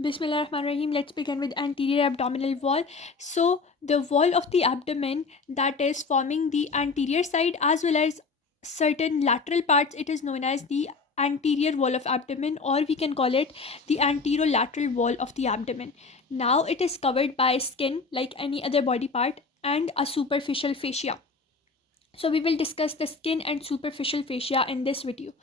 Bismillahirrahmanirrahim. Let's begin with anterior abdominal wall. So, the wall of the abdomen that is forming the anterior side as well as certain lateral parts, it is known as the anterior wall of abdomen, or we can call it the anterolateral wall of the abdomen. Now, it is covered by skin like any other body part and a superficial fascia. So, we will discuss the skin and superficial fascia in this video.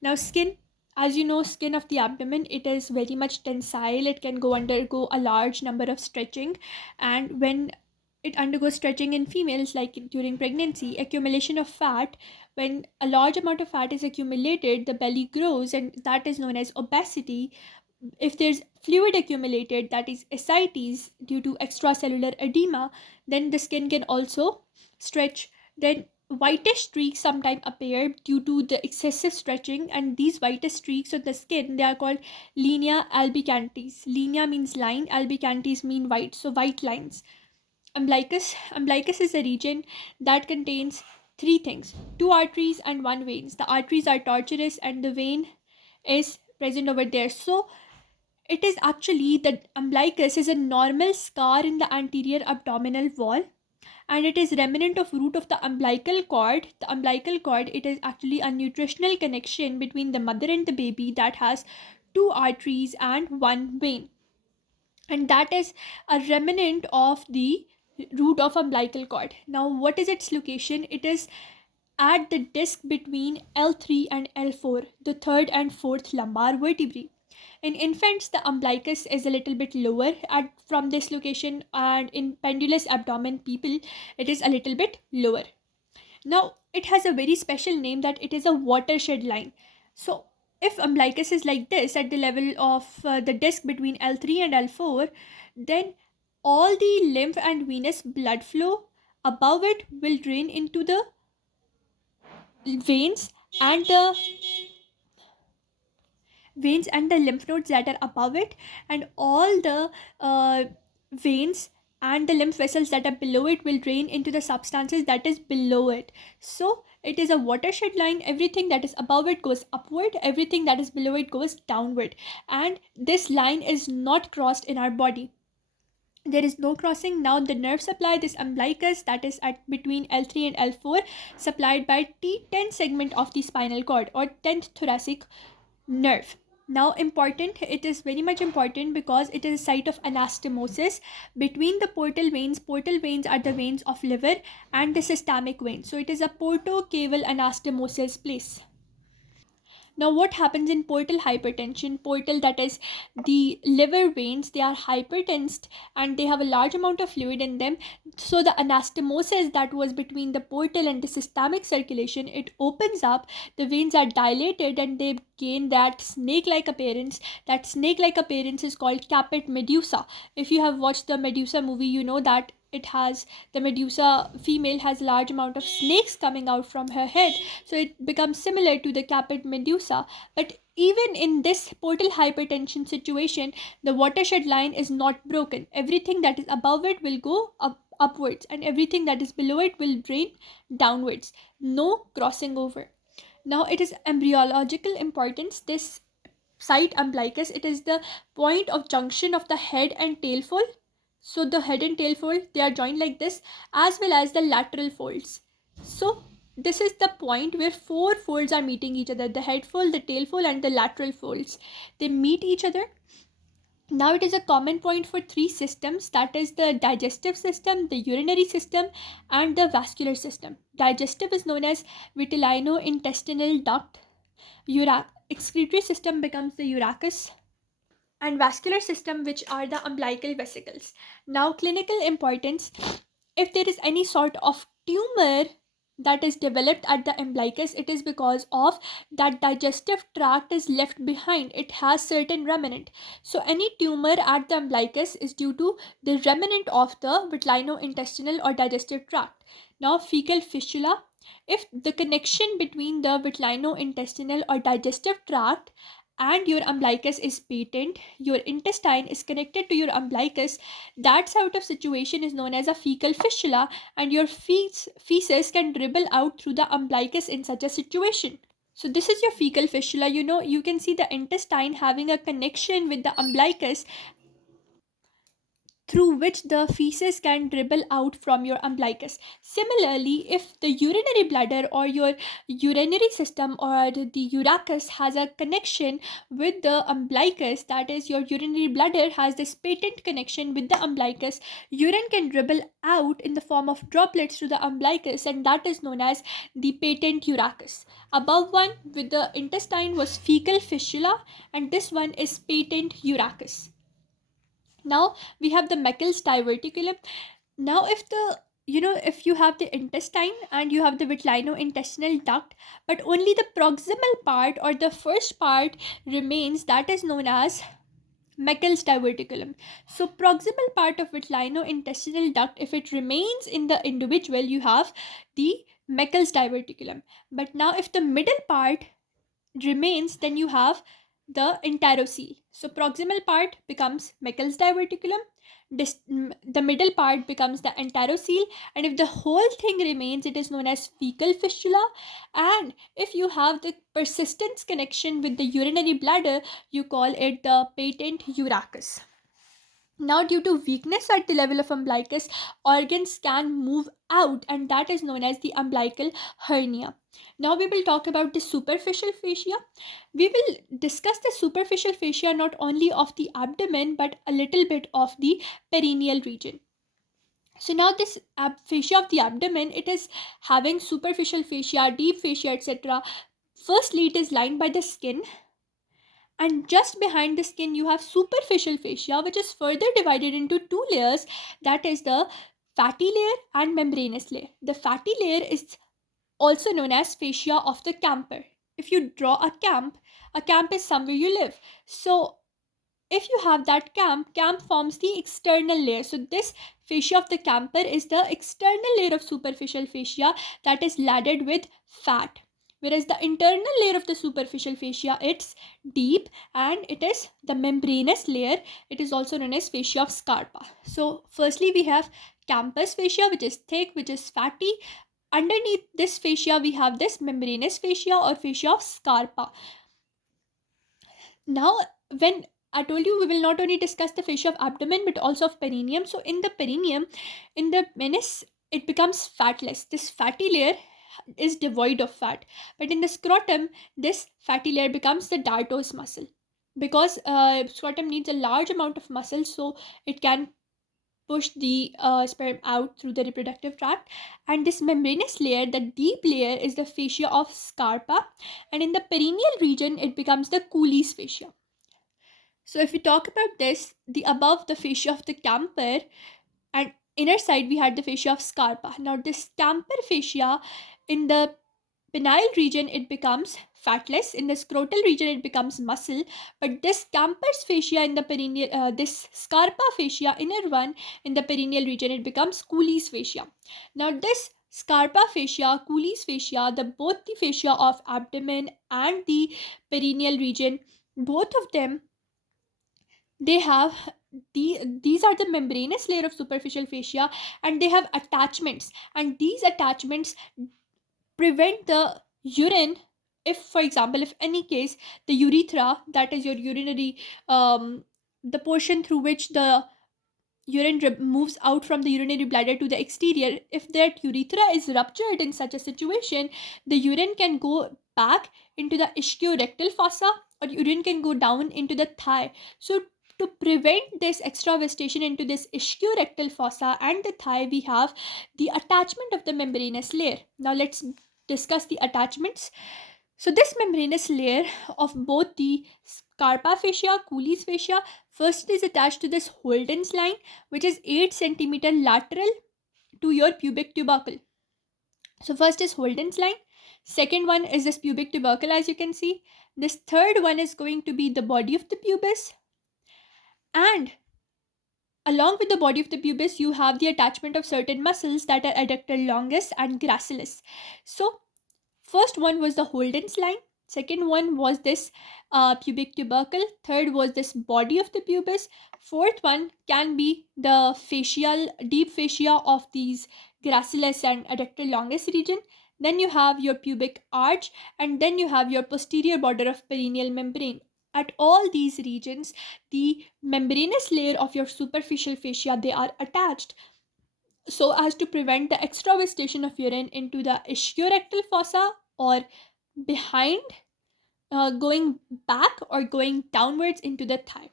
Now, skin, as you know, skin of the abdomen, it is very much tensile. It can go undergo a large number of stretching, and when it undergoes stretching in females, like during pregnancy, accumulation of fat. When a large amount of fat is accumulated, the belly grows, and that is known as obesity. If there's fluid accumulated, that is ascites due to extracellular edema, then the skin can also stretch. Then whitish streaks sometimes appear due to the excessive stretching, and these whitish streaks on the skin, they are called linea albicantis. Linea means line, albicantis mean white, so white lines. Umbilicus is a region that contains three things: two arteries and one veins. The arteries are tortuous and the vein is present over there. So it is actually, the umbilicus is a normal scar in the anterior abdominal wall, and it is remnant of root of the umbilical cord. The umbilical cord, it is actually a nutritional connection between the mother and the baby that has two arteries and one vein, and that is a remnant of the root of umbilical cord. Now, what is its location? It is at the disc between L3 and L4, the third and fourth lumbar vertebrae. In infants, the umbilicus is a little bit lower from this location, and in pendulous abdomen people, it is a little bit lower. Now, it has a very special name, that it is a watershed line. So, if umbilicus is like this at the level of the disc between L3 and L4, then all the lymph and venous blood flow above it will drain into the veins and the lymph nodes that are above it, and all the veins and the lymph vessels that are below it will drain into the substances that is below it. So it is a watershed line. Everything that is above it goes upward, everything that is below it goes downward, and this line is not crossed in our body. There is no crossing. Now the nerve supply, this umbilicus that is at between L3 and L4, supplied by T10 segment of the spinal cord, or 10th thoracic nerve. Now, important, it is very much important because it is a site of anastomosis between the portal veins. Portal veins are the veins of liver and the systemic veins, so it is a portocaval anastomosis place. Now, what happens in portal hypertension? Portal, that is the liver veins, they are hypertensed and they have a large amount of fluid in them. So the anastomosis that was between the portal and the systemic circulation, it opens up. The veins are dilated and they gain that snake-like appearance. That snake-like appearance is called caput medusa. If you have watched the Medusa movie, you know that it has, the Medusa female has large amount of snakes coming out from her head, so it becomes similar to the caput medusa. But even in this portal hypertension situation, the watershed line is not broken. Everything that is above it will go upwards, and everything that is below it will drain downwards. No crossing over. Now, it is embryological importance. This site umbilicus, it is the point of junction of the head and tail fold. So the head and tail fold, they are joined like this, as well as the lateral folds. So this is the point where four folds are meeting each other: the head fold, the tail fold, and the lateral folds. They meet each other. Now, it is a common point for three systems, that is the digestive system, the urinary system, and the vascular system. Digestive is known as vitellino-intestinal duct. Excretory system becomes the urachus, and vascular system, which are the umbilical vesicles. Now, clinical importance: if there is any sort of tumor that is developed at the umbilicus, it is because of that digestive tract is left behind. It has certain remnant. So any tumor at the umbilicus is due to the remnant of the vitellino-intestinal or digestive tract. Now, fecal fistula: if the connection between the vitellino-intestinal or digestive tract and your umbilicus is patent, your intestine is connected to your umbilicus, that sort of situation is known as a fecal fistula, and your feces can dribble out through the umbilicus in such a situation. So this is your fecal fistula. You can see the intestine having a connection with the umbilicus, through which the feces can dribble out from your umbilicus. Similarly, if the urinary bladder or your urinary system or the urachus has a connection with the umbilicus, that is, your urinary bladder has this patent connection with the umbilicus, urine can dribble out in the form of droplets to the umbilicus, and that is known as the patent urachus. Above one with the intestine was fecal fistula, and this one is patent urachus. Now we have the Meckel's diverticulum. Now if you have the intestine and you have the vitlino-intestinal duct, but only the proximal part or the first part remains, that is known as Meckel's diverticulum. So proximal part of vitlino-intestinal duct, if it remains in the individual, you have the Meckel's diverticulum. But now if the middle part remains, then you have the enterocele. So proximal part becomes Meckel's diverticulum, the middle part becomes the enterocele, and if the whole thing remains, it is known as fecal fistula. And if you have the persistence connection with the urinary bladder, you call it the patent urachus. Now, due to weakness at the level of umbilicus, organs can move out, and that is known as the umbilical hernia. Now, we will talk about the superficial fascia. We will discuss the superficial fascia not only of the abdomen but a little bit of the perineal region. So now this fascia of the abdomen, it is having superficial fascia, deep fascia, etc. Firstly, it is lined by the skin, and just behind the skin you have superficial fascia, which is further divided into two layers, that is the fatty layer and membranous layer. The fatty layer is also known as fascia of the camper. If you draw a camp is somewhere you live. So if you have that camp forms the external layer. So this fascia of the camper is the external layer of superficial fascia that is laddered with fat, whereas the internal layer of the superficial fascia, it's deep and it is the membranous layer. It is also known as fascia of Scarpa. So firstly we have campus fascia, which is thick, which is fatty. Underneath this fascia we have this membranous fascia or fascia of Scarpa. Now, when I told you we will not only discuss the fascia of abdomen but also of perineum. So in the perineum, in the menis, it becomes fatless. This fatty layer is devoid of fat. But in the scrotum, this fatty layer becomes the dartos muscle. Because scrotum needs a large amount of muscle, so it can push the sperm out through the reproductive tract. And this membranous layer, the deep layer, is the fascia of Scarpa. And in the perineal region, it becomes the Cooley's fascia. So if we talk about this, the above the fascia of the camper, and inner side we had the fascia of Scarpa. Now this camper fascia, in the penile region it becomes fatless, in the scrotal region it becomes muscle, but this camper's fascia in the perineal, this Scarpa fascia, inner one, in the perineal region it becomes Cooley's fascia. Now this Scarpa fascia, Cooley's fascia, the both the fascia of abdomen and the perineal region, both of them, they have these are the membranous layer of superficial fascia, and they have attachments, and these attachments prevent the urine. If for example, if any case the urethra, that is your urinary, the portion through which the urine moves out from the urinary bladder to the exterior, if that urethra is ruptured in such a situation, the urine can go back into the ischiorectal fossa, or urine can go down into the thigh. So to prevent this extravasation into this ischiorectal fossa and the thigh, we have the attachment of the membranous layer. Now let's discuss the attachments. So this membranous layer of both the Scarpa fascia, Cooley's fascia, first is attached to this Holden's line, which is 8 centimeter lateral to your pubic tubercle. So first is Holden's line. Second one is this pubic tubercle, as you can see. This third one is going to be the body of the pubis. And along with the body of the pubis, you have the attachment of certain muscles that are adductor longus and gracilis. So first one was the Holden's line. Second one was this pubic tubercle. Third was this body of the pubis. Fourth one can be the facial, deep fascia of these gracilis and adductor longus region. then you have your pubic arch, and then you have your posterior border of perineal membrane. At all these regions, the membranous layer of your superficial fascia, they are attached so as to prevent the extravasation of urine into the ischiorectal fossa, or behind, going back or going downwards into the thigh.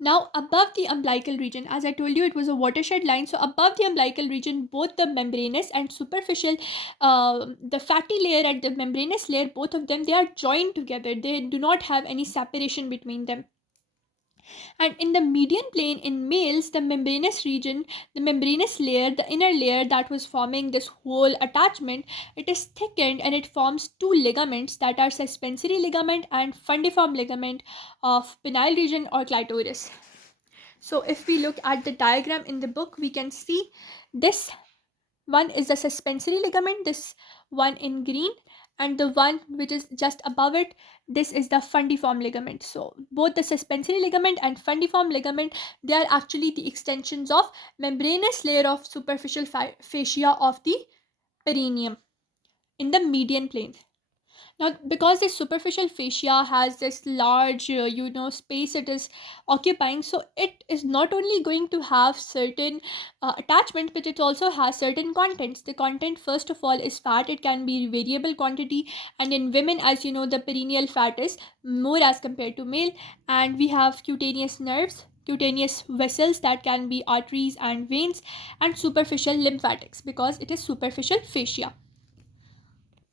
Now, above the umbilical region, as I told you, it was a watershed line. So, above the umbilical region, both the membranous and superficial, the fatty layer and the membranous layer, both of them, they are joined together. They do not have any separation between them. And in the median plane in males, the membranous region, the membranous layer, the inner layer that was forming this whole attachment, it is thickened and it forms two ligaments, that are suspensory ligament and fundiform ligament of penile region or clitoris. So if we look at the diagram in the book, we can see this one is the suspensory ligament, this one in green, and the one which is just above it, this is the fundiform ligament. So both the suspensory ligament and fundiform ligament, they are actually the extensions of membranous layer of superficial fascia of the perineum in the median plane. Now, because the superficial fascia has this large, space it is occupying, so it is not only going to have certain attachment, but it also has certain contents. The content, first of all, is fat. It can be variable quantity, and in women, as you know, the perineal fat is more as compared to male, and we have cutaneous nerves, cutaneous vessels, that can be arteries and veins, and superficial lymphatics because it is superficial fascia.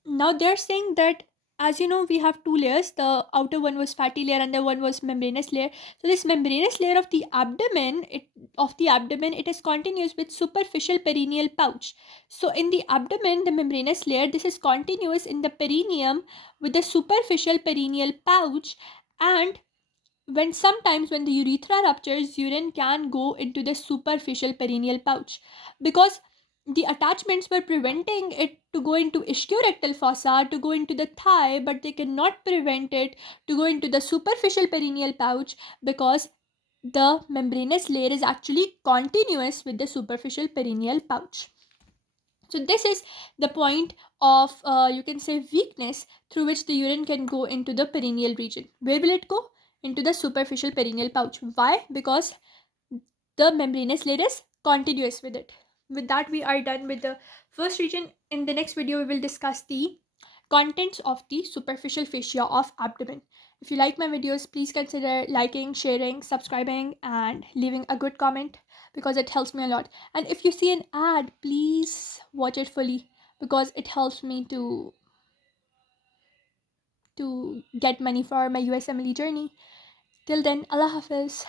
Now they're saying that, as you know, we have two layers. The outer one was fatty layer and the one was membranous layer. So this membranous layer of the abdomen, it is continuous with superficial perineal pouch. So in the abdomen, the membranous layer, this is continuous in the perineum with the superficial perineal pouch. And when the urethra ruptures, urine can go into the superficial perineal pouch, because the attachments were preventing it to go into ischiorectal fossa, to go into the thigh, but they cannot prevent it to go into the superficial perineal pouch, because the membranous layer is actually continuous with the superficial perineal pouch. So this is the point of, you can say, weakness through which the urine can go into the perineal region. Where will it go? Into the superficial perineal pouch. Why? Because the membranous layer is continuous with it. With that, we are done with the first region. In the next video, we will discuss the contents of the superficial fascia of abdomen. If you like my videos, please consider liking, sharing, subscribing, and leaving a good comment, because it helps me a lot. And if you see an ad, please watch it fully, because it helps me to get money for my USMLE journey. Till then, Allah Hafiz.